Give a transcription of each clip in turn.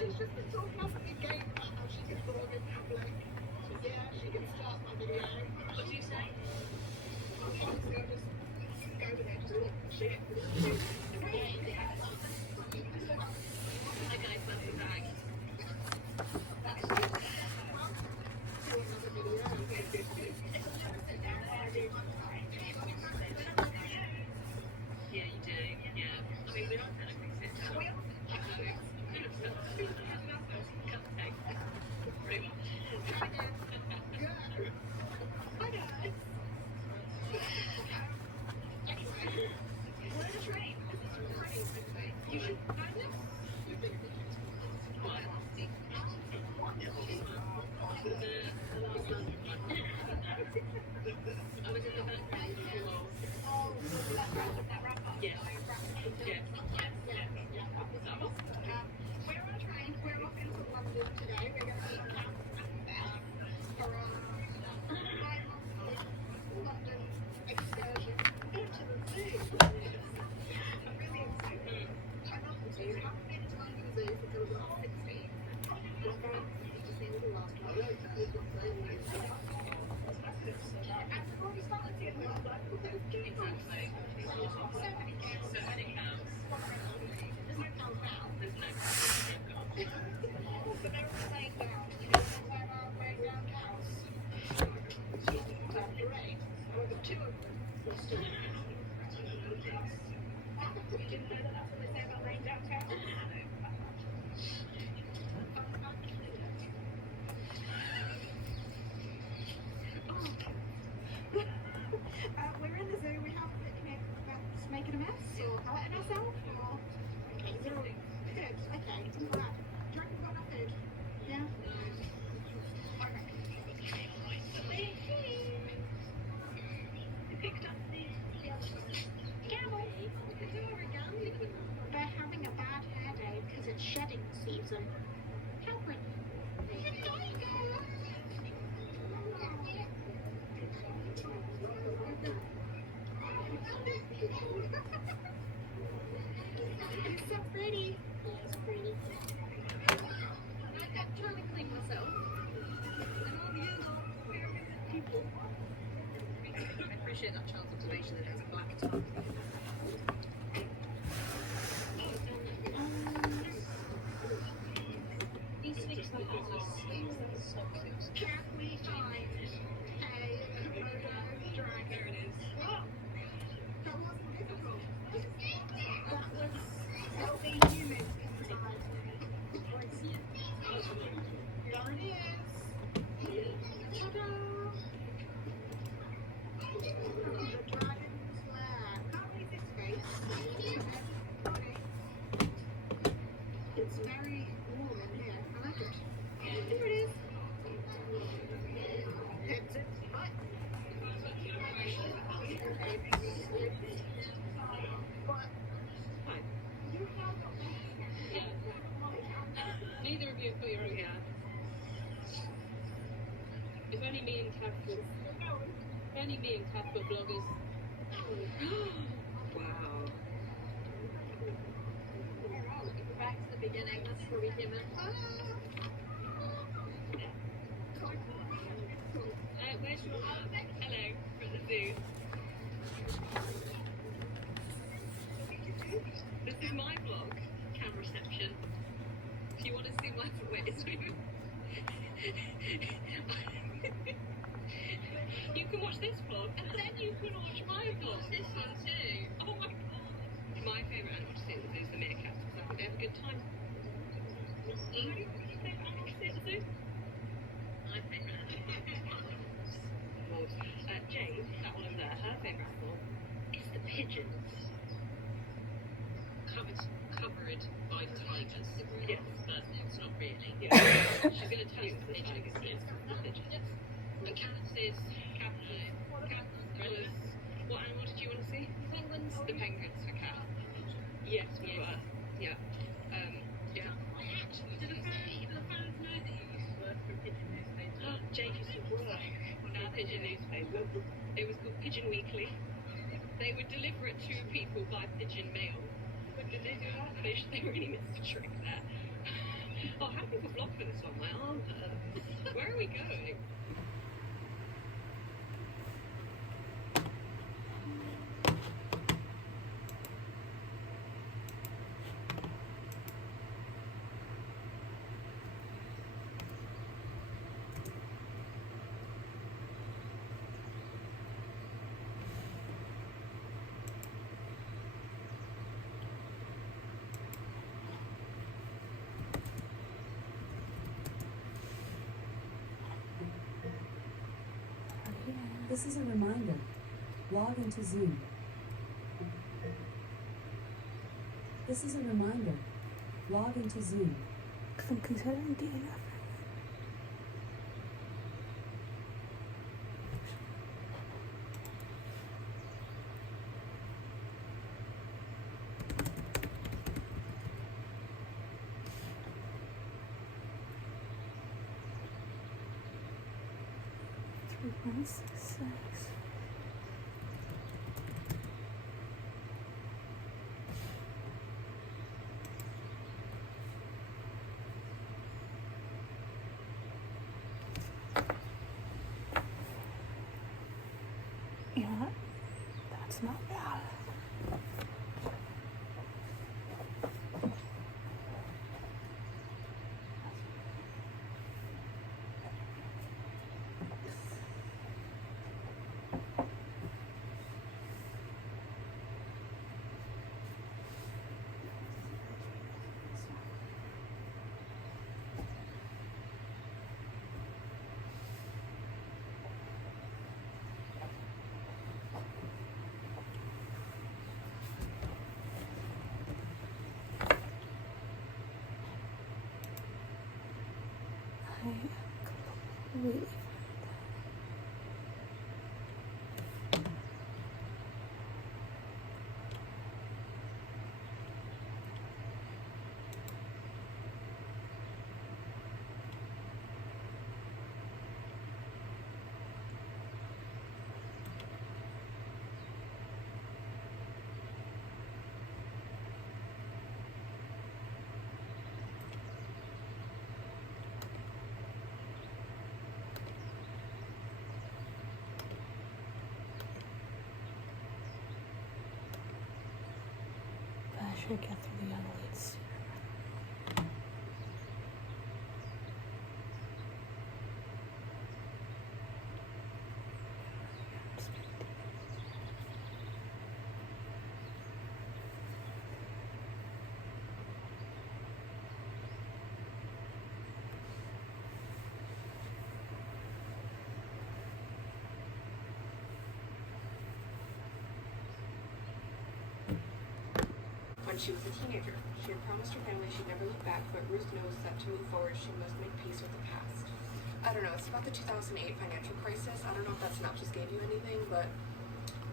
She's just been talking up a big game about how she can vlog in public. Yeah, she can start my video. What do you say? Honestly, I just go with it, just talk shit. Okay, that's the bag. Yeah, you do. Yeah. I mean, we are technically sit down. We are. Cupcake. Pretty much. Hi guys. We're in a train. You should find this. Why? I was in the background. Yes. Yes. We're on a train. We're off into London today. We're going to be camp for our London excursion into the zoo. I'm really excited. I love the zoo. I haven't been to London Zoo since I was about 16. My parents used to see all the last one. And we've already started seeing them. There's so many kids. So many cows. There's no cows now. There's no cows. But they're all laying down. You know, they're laying down cows. You're right. However, two of them were still in the house. You didn't know that that's what they say about laying down cows? We're in the zoo. We have, about making a mess or hurting ourselves or good. Okay, I'm glad. Do you reckon we've got enough food? Yeah. Okay. You picked up the camel. They're having a bad hair day because it's shedding season. Help me. It's so pretty. It's pretty. I'm trying to clean myself. And all the other people. I appreciate that child's observation that it's a black tub. These things are so cute. Can we find a Komodo dragon? There it is. Whoa! That wasn't difficult. That was healthy human inside. There it is. Ta-da! The dragon's lair. Can't leave this face. It's very warm in here. I like it. Here it is. Heads it. What? Neither of you have got your own hair. If only me and Kath were bloggers. Wow. Back to the beginning, that's where we came in. Where's your hello from the zoo? This is my vlog, cam reception. If you want to see my zoo, you can watch this vlog, and then you can watch my vlog. This one too. Oh my god. My favourite animal to see at the zoo is the meerkats, because I think they have a good time. What do you think favourite animal to see at the zoo? My favourite animal. Jade, that one over there, her favourite animal is the pigeons. Covered by tigers. Yes, but it's not really. Yeah. She's going to tell you it's the tigers. Yes, the pigeons. And Kath is what animal did you want to see? Penguins. The penguins for Kath. Yes, we were. Yeah. Yeah. Do the fans know that you used to work for Pigeon Newspaper? Jake used to work on our Pigeon Newspaper. It was called Pigeon Weekly. They would deliver it to people by pigeon mail. But did they do that? They really missed a trick there. Oh, how do people vlog for this one? My arm hurts. Where are we going? This is a reminder. Log into Zoom. This is a reminder. Log into Zoom. Because I'm considering DNF. Six. You know what? That's not bad. I am completely fine. But I should get through the other leads. When she was a teenager, she had promised her family she'd never look back, but Ruth knows that to move forward, she must make peace with the past. I don't know, it's about the 2008 financial crisis. I don't know if that synopsis gave you anything, but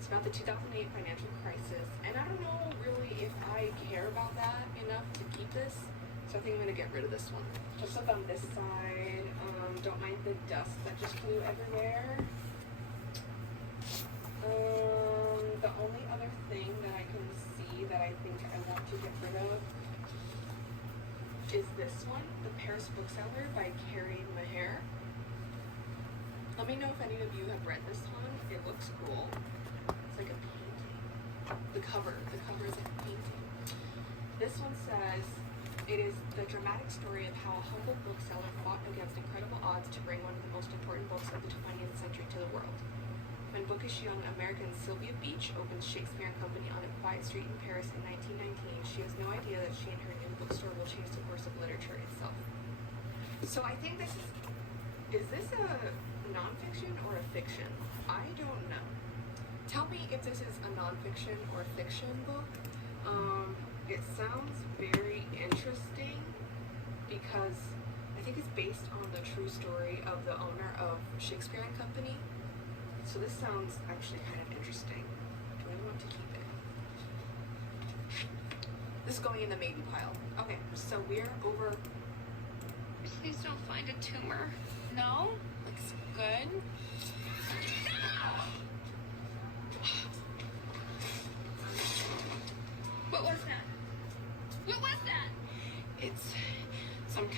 it's about the 2008 financial crisis. And I don't know really if I care about that enough to keep this, so I think I'm gonna get rid of this one. Just look on this side. Don't mind the dust that just flew everywhere. The only other thing that I can see that I think I want to get rid of is this one, The Paris Bookseller by Carrie Maher. Let me know if any of you have read this one. It looks cool. It's like a painting. The cover is like a painting. This one says, it is the dramatic story of how a humble bookseller fought against incredible odds to bring one of the most important books of the 20th century to the world. When bookish young American Sylvia Beach opened Shakespeare and Company on a quiet street in Paris in 1919, she has no idea that she and her new bookstore will change the course of literature itself. So I think this is this a nonfiction or a fiction? I don't know. Tell me if this is a nonfiction or a fiction book. It sounds very interesting because I think it's based on the true story of the owner of Shakespeare and Company. So this sounds actually kind of interesting. Do I want to keep it? This is going in the maybe pile. Okay, so we're over. Please don't find a tumor. No? Looks good. What was that? What was that? It's some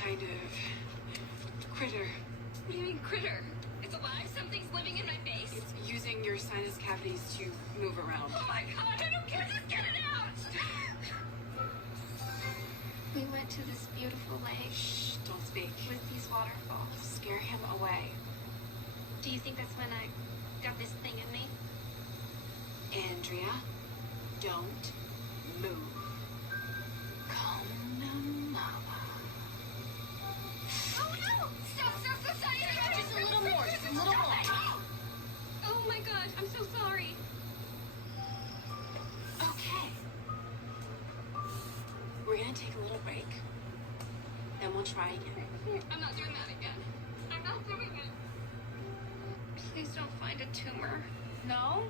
critter? It's alive? Something's living in my face? It's using your sinus cavities to move around. Oh my god, I don't care. Just get it out! We went to this beautiful lake. Shh, don't speak. With these waterfalls. Scare him away. Do you think that's when I got this thing in me? Andrea, don't move. Come to mama. Oh no! Stop! Just a little more, just a little more. Oh my god, I'm so sorry. Okay. We're gonna take a little break. Then we'll try again. I'm not doing that again. I'm not doing it. Please don't find a tumor. No?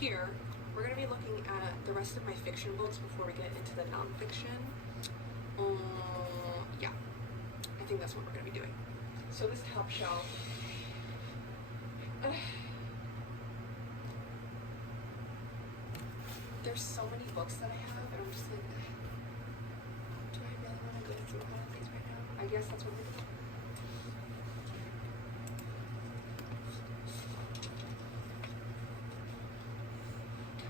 Here, we're going to be looking at the rest of my fiction books before we get into the nonfiction. Yeah, I think that's what we're going to be doing. So this top shelf. There's so many books that I have, and I'm just like, do I really want to go through all of these right now? I guess that's what we're doing.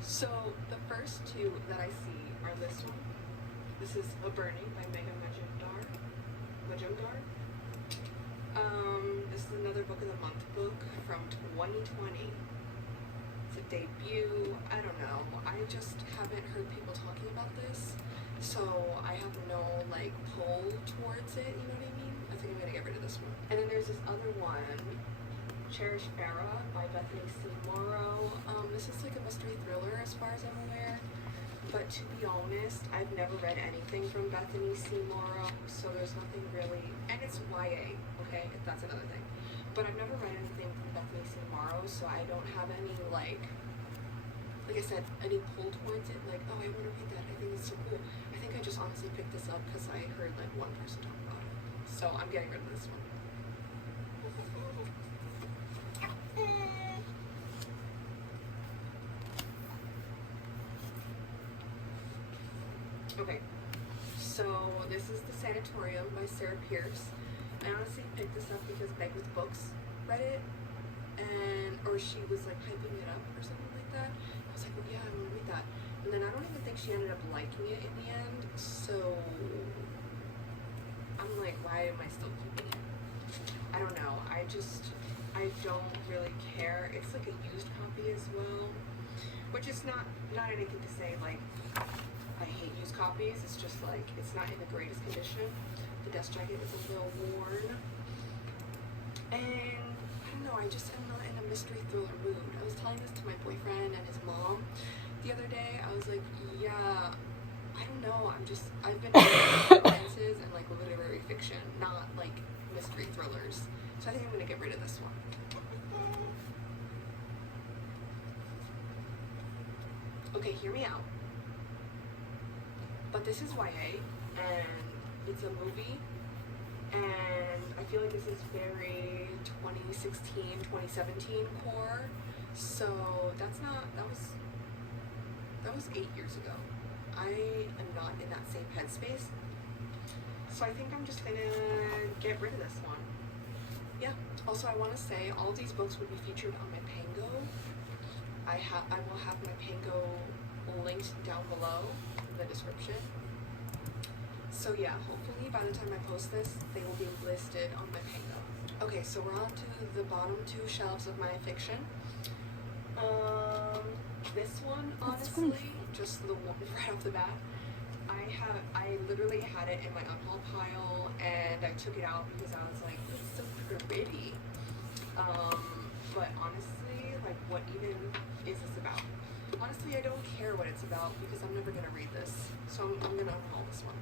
So the first two that I see are this one. This is A Burning by Megan Majumdar. This is another book of the month book from 2020. It's a debut. I don't know. I just haven't heard people talking about this, so I have no like pull towards it. You know what I mean? I think I'm gonna get rid of this one. And then there's this other one, Cherish Farah by Bethany C. Morrow. This is like a mystery thriller as far as I'm aware. But to be honest, I've never read anything from Bethany C. Morrow, so there's nothing really, and it's YA, okay, that's another thing. But I've never read anything from Bethany C. Morrow, so I don't have any like I said, any pull towards it, like, oh, I want to read that, I think it's so cool. I think I just honestly picked this up because I heard like one person talk about it. So I'm getting rid of this one. Okay, so this is The Sanatorium by Sarah Pierce. I honestly picked this up because Meg with Books read it, or she was like hyping it up or something like that. I was like, well, yeah, I'm gonna read that. And then I don't even think she ended up liking it in the end, so I'm like, why am I still keeping it? I don't know, I don't really care. It's like a used copy as well, which is not anything to say like I hate used copies. It's just like it's not in the greatest condition. The desk jacket is a little worn, and I don't know, I just am not in a mystery thriller mood. I was telling this to my boyfriend and his mom the other day. I was like, yeah, I don't know, I've been reading romances and like literary fiction, not like mystery thrillers. So I think I'm gonna get rid of this one. Okay, hear me out. But this is YA, and it's a movie, and I feel like this is very 2016, 2017 core. So that was 8 years ago. I am not in that same headspace. So I think I'm just gonna get rid of this one. Yeah. Also, I want to say all these books will be featured on my Pango. I will have my Pango linked down below in the description. So yeah, hopefully by the time I post this, they will be listed on my Pango. Okay, so we're on to the bottom two shelves of my fiction. This one, honestly, just the one right off the bat, I literally had it in my unhaul pile, and I took it out because I was like, this is so pretty. But honestly, like, what even is this about? Honestly, I don't care what it's about because I'm never gonna read this. So I'm gonna unhaul this one.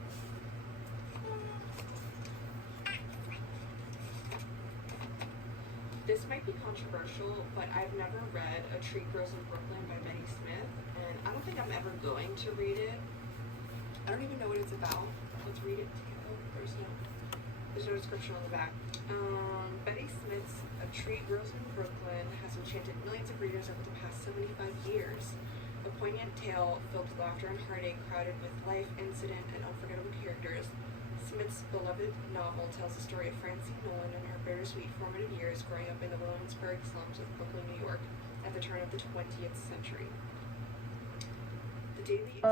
This might be controversial, but I've never read A Tree Grows in Brooklyn by Betty Smith, and I don't think I'm ever going to read it. I don't even know what it's about. Let's read it together. There's description on the back. Betty Smith's A Tree Grows in Brooklyn has enchanted millions of readers over the past 75 years. A poignant tale filled with laughter and heartache, crowded with life, incident, and unforgettable characters. Smith's beloved novel tells the story of Francine Nolan and her bittersweet formative years growing up in the Williamsburg slums of Brooklyn, New York, at the turn of the 20th century. The daily